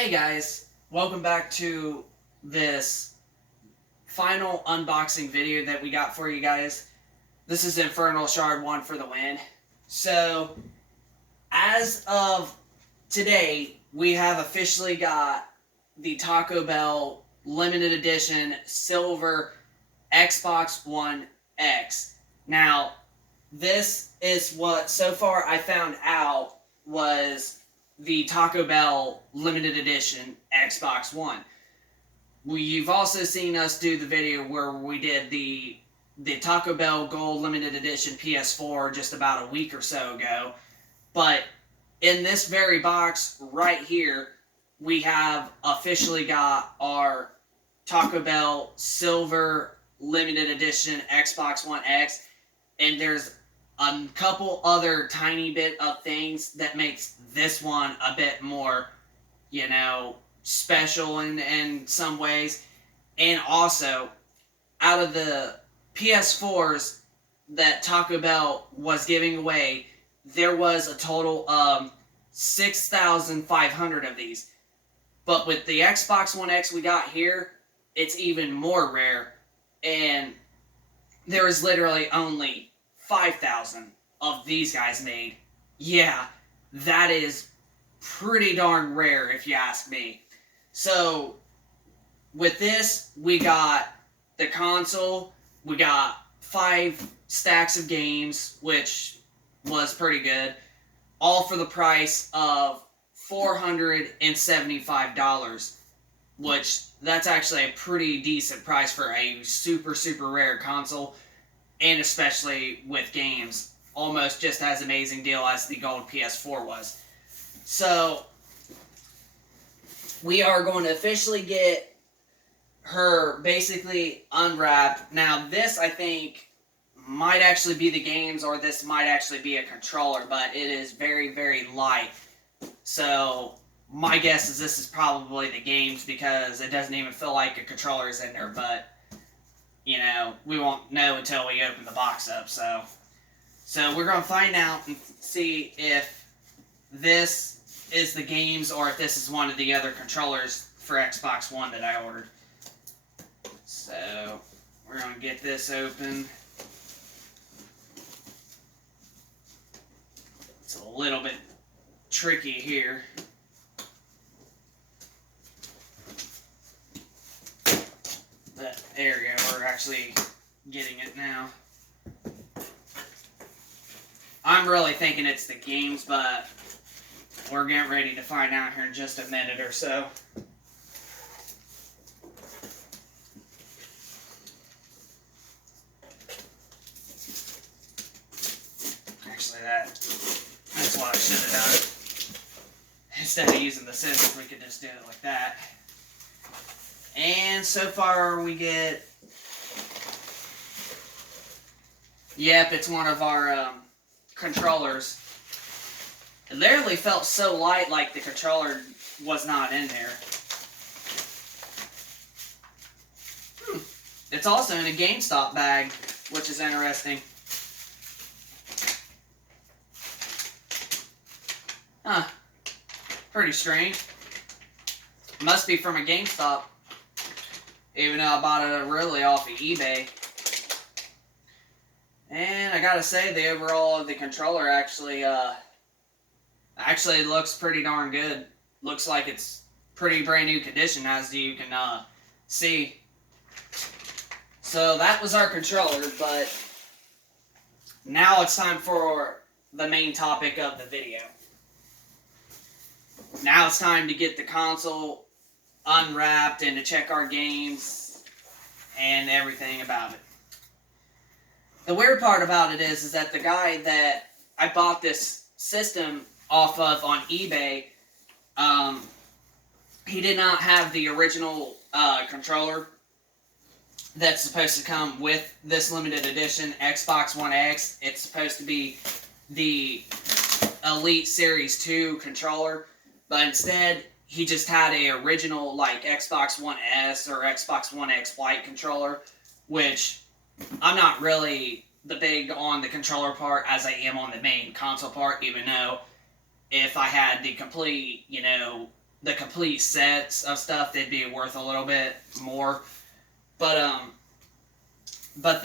Hey guys, welcome back to this final unboxing video that we got for you guys. This is Infernal Shard 1 for the win. So, as of today, we have officially got the Taco Bell limited edition silver Xbox One X. Now, this is what so far I found out was the Taco Bell limited edition Xbox One. You've also seen us do the video where we did the Taco Bell Gold limited edition PS4 just about a week or so ago. But in this very box right here, we have officially got our Taco Bell silver limited edition Xbox One X, and there's a couple other tiny bit of things that makes this one a bit more, special in some ways. And also, out of the PS4s that Taco Bell was giving away, there was a total of 6,500 of these. But with the Xbox One X we got here, it's even more rare. And there is literally only 5,000 of these guys made. Yeah, that is pretty darn rare if you ask me. So, with this, we got the console, we got 5 stacks of games, which was pretty good, all for the price of $475, which that's actually a pretty decent price for a super, super rare console, and especially with games, almost just as amazing deal as the gold PS4 was. So, we are going to officially get her basically unwrapped. Now, this, I think, might actually be the games, or this might actually be a controller, but it is very, very light. So, my guess is this is probably the games, because it doesn't even feel like a controller is in there, but we won't know until we open the box up. So we're going to find out and see if this is the games or if this is one of the other controllers for Xbox One that I ordered. So we're going to get this open. It's a little bit tricky here. But there we go, we're actually getting it now. I'm really thinking it's the games, but we're getting ready to find out here in just a minute or so. Actually, that's what I should have done. Instead of using the scissors, we could just do it like that. And so far we get, yep, it's one of our controllers. It literally felt so light, like the controller was not in there. It's also in a GameStop bag, which is interesting. Huh. Pretty strange. Must be from a GameStop. Even though I bought it really off of eBay. And I gotta say, the overall of the controller actually looks pretty darn good. Looks like it's pretty brand new condition, as you can see. So that was our controller, but now it's time for the main topic of the video. Now it's time to get the console unwrapped and to check our games and everything about it. The weird part about it is that the guy that I bought this system off of on eBay, he did not have the original controller that's supposed to come with this limited edition Xbox One X. It's supposed to be the Elite Series 2 controller, but instead he just had a original like Xbox One S or Xbox One X Lite controller, which I'm not really the big on the controller part as I am on the main console part, even though if I had the complete, the complete sets of stuff, they'd be worth a little bit more. But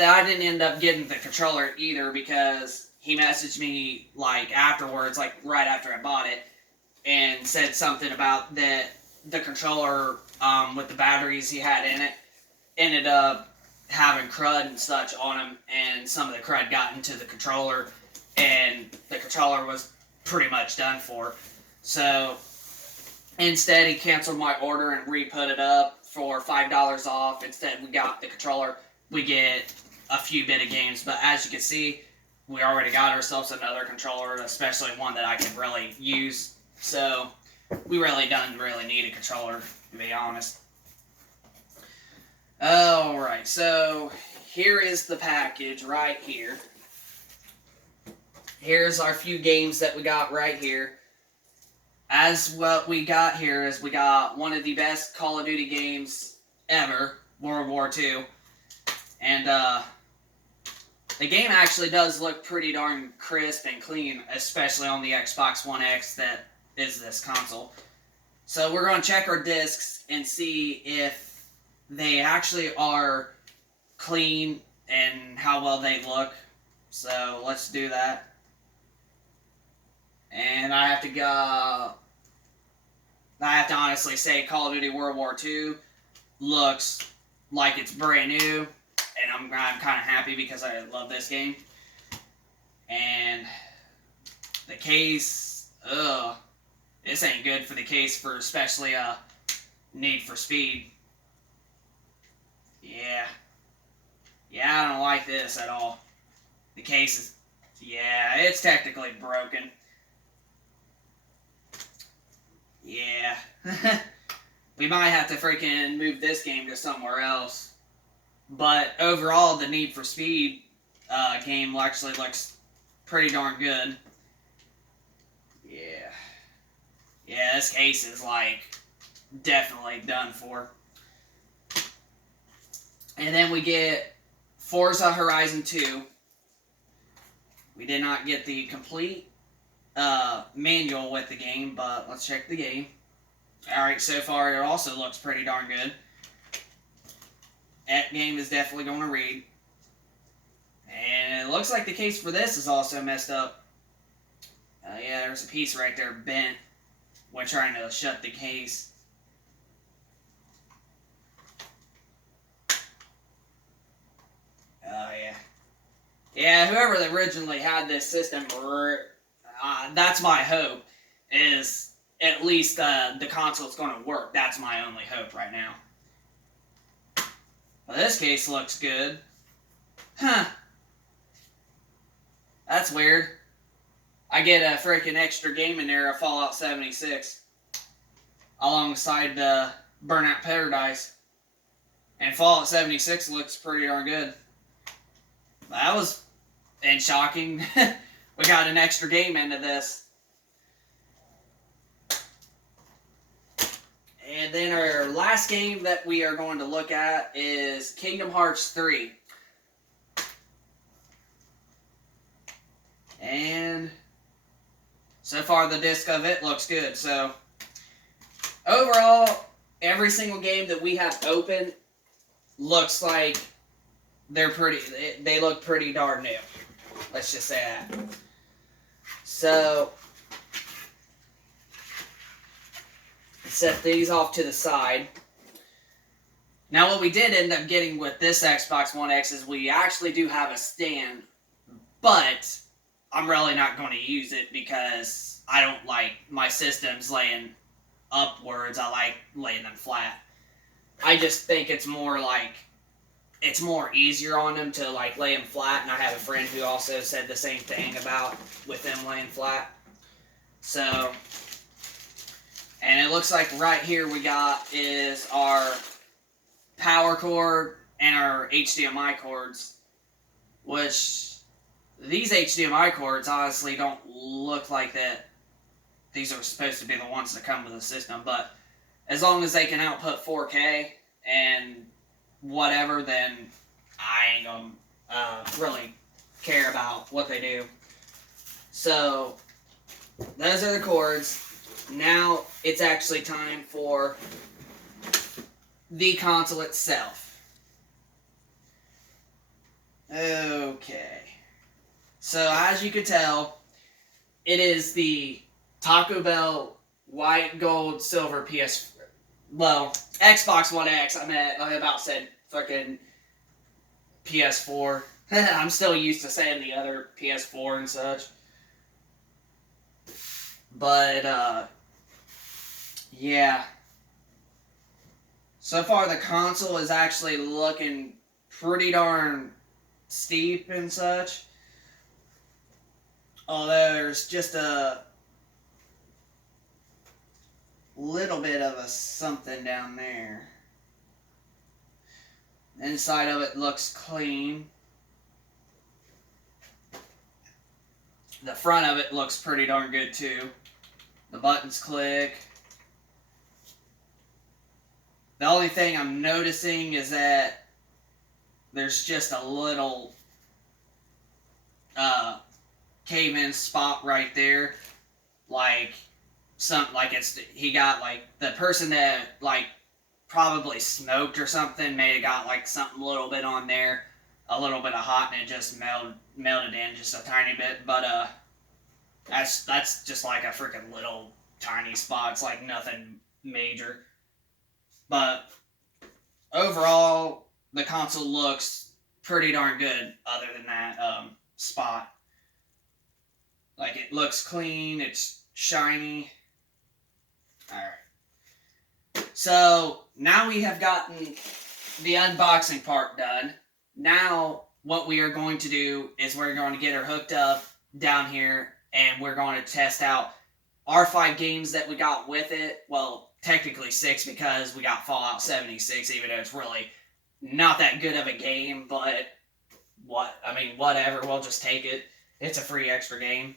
I didn't end up getting the controller either because he messaged me like afterwards, like right after I bought it, and said something about that the controller with the batteries he had in it ended up having crud and such on him, and some of the crud got into the controller, and the controller was pretty much done for. So instead, he canceled my order and re-put it up for $5 off. Instead, we got the controller. We get a few bit of games, but as you can see, we already got ourselves another controller, especially one that I can really use. So we really don't really need a controller, to be honest. Alright, so here is the package right here. Here's our few games that we got right here. As what we got here is we got one of the best Call of Duty games ever, World War II. And the game actually does look pretty darn crisp and clean, especially on the Xbox One X that is this console. So we're going to check our discs and see if they actually are clean and how well they look. So let's do that. And I have to honestly say Call of Duty World War II looks like it's brand new, and I'm kind of happy because I love this game. And the case, this ain't good for the case for especially Need for Speed. Yeah, I don't like this at all. The case is, yeah, it's technically broken. Yeah. We might have to freaking move this game to somewhere else. But overall, the Need for Speed game actually looks pretty darn good. Yeah. Yeah, this case is like definitely done for. And then we get Forza Horizon 2. We did not get the complete manual with the game, but let's check the game. Alright, so far it also looks pretty darn good. That game is definitely going to read. And it looks like the case for this is also messed up. Yeah, there's a piece right there bent when trying to shut the case. Yeah. Yeah, whoever originally had this system, that's my hope, is at least the console's going to work. That's my only hope right now. Well, this case looks good. Huh. That's weird. I get a freaking extra game in there of Fallout 76 alongside Burnout Paradise. And Fallout 76 looks pretty darn good. That was shocking. We got an extra game into this. And then our last game that we are going to look at is Kingdom Hearts 3. And so far the disc of it looks good. So overall, every single game that we have open looks like they look pretty darn new. Let's just say that. So set these off to the side. Now what we did end up getting with this Xbox One X is we actually do have a stand, but I'm really not going to use it because I don't like my systems laying upwards. I like laying them flat. I just think it's more easier on them to like lay them flat, and I have a friend who also said the same thing about with them laying flat. So, and it looks like right here we got is our power cord and our HDMI cords, which these HDMI cords honestly don't look like that. These are supposed to be the ones that come with the system, but as long as they can output 4K and whatever, then I ain't gonna really care about what they do. So those are the cords. now it's actually time for the console itself. Okay. So as you can tell, it is the Taco Bell white, gold, silver Xbox One X. I about said fucking PS4. I'm still used to saying the other PS4 and such. But, yeah. So far, the console is actually looking pretty darn steep and such. Although there's just a little bit of a something down there. Inside of it looks clean. The front of it looks pretty darn good too. The buttons click. The only thing I'm noticing is that there's just a little cave-in spot right there. He got the person that probably smoked or something may have got something a little bit on there, a little bit of hot, and it just melted in just a tiny bit. But that's just like a freaking little tiny spot. It's like nothing major. But overall, the console looks pretty darn good. Other than that spot, it looks clean. It's shiny. All right. So now we have gotten the unboxing part done. Now what we are going to do is we're going to get her hooked up down here, and we're going to test out our 5 games that we got with it. Well, technically 6 because we got Fallout 76, even though it's really not that good of a game, but whatever, we'll just take it. It's a free extra game.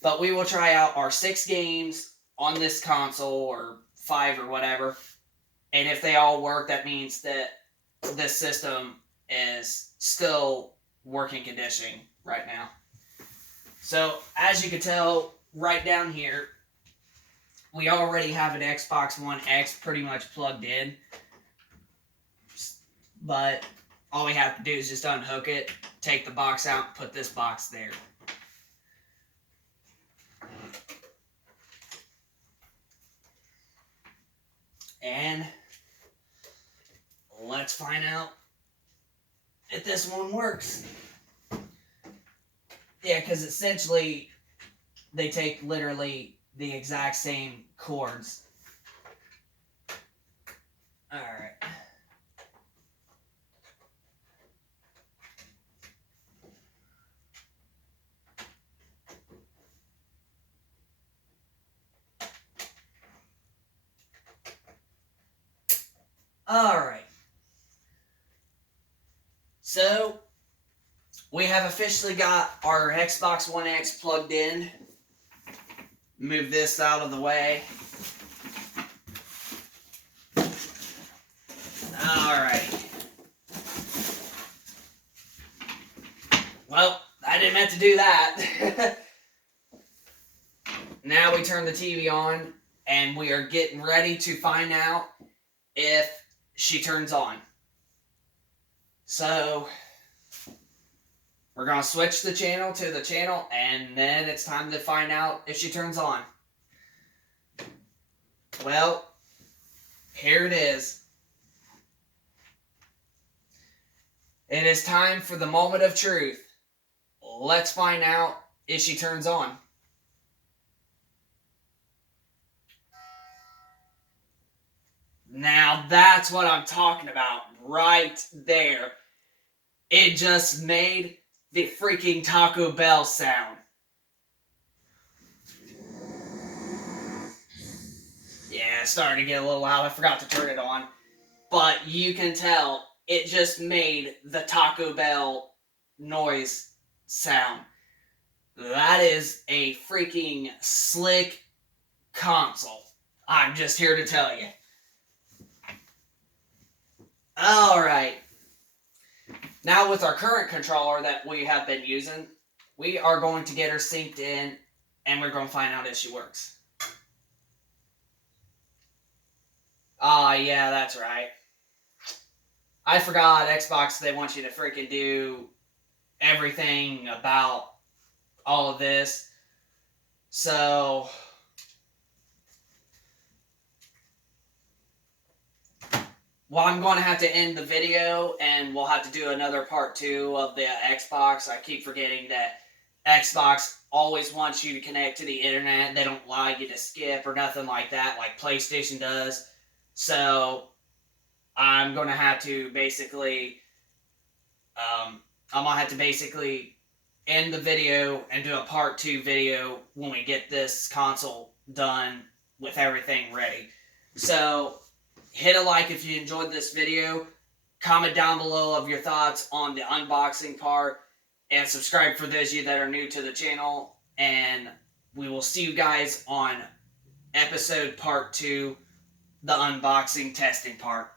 But we will try out our 6 games on this console, or 5 or whatever, and if they all work, that means that this system is still working condition right now. So, as you can tell, right down here, we already have an Xbox One X pretty much plugged in. But all we have to do is just unhook it, take the box out, and put this box there. And let's find out if this one works. Yeah, because essentially they take literally the exact same cords. Alright. Alright. So, we have officially got our Xbox One X plugged in. Move this out of the way. Alright. Well, I didn't have to do that. Now we turn the TV on, and we are getting ready to find out if she turns on. So, we're going to switch the channel to the channel, and then it's time to find out if she turns on. Well, here it is. It is time for the moment of truth. Let's find out if she turns on. Now that's what I'm talking about right there. It just made the freaking Taco Bell sound. Yeah, it's starting to get a little loud. I forgot to turn it on. But you can tell it just made the Taco Bell noise sound. That is a freaking slick console. I'm just here to tell you. Alright. Now with our current controller that we have been using, we are going to get her synced in, and we're going to find out if she works. Ah, yeah, that's right. I forgot Xbox, they want you to freaking do everything about all of this. So, well, I'm going to have to end the video, and we'll have to do another part 2 of the Xbox. I keep forgetting that Xbox always wants you to connect to the internet. They don't allow you to skip or nothing like that, like PlayStation does. So, I'm going to have to basically, I'm going to have to basically end the video and do a part 2 video when we get this console done with everything ready. So, hit a like if you enjoyed this video. Comment down below of your thoughts on the unboxing part. And subscribe for those of you that are new to the channel. And we will see you guys on episode part 2, the unboxing testing part.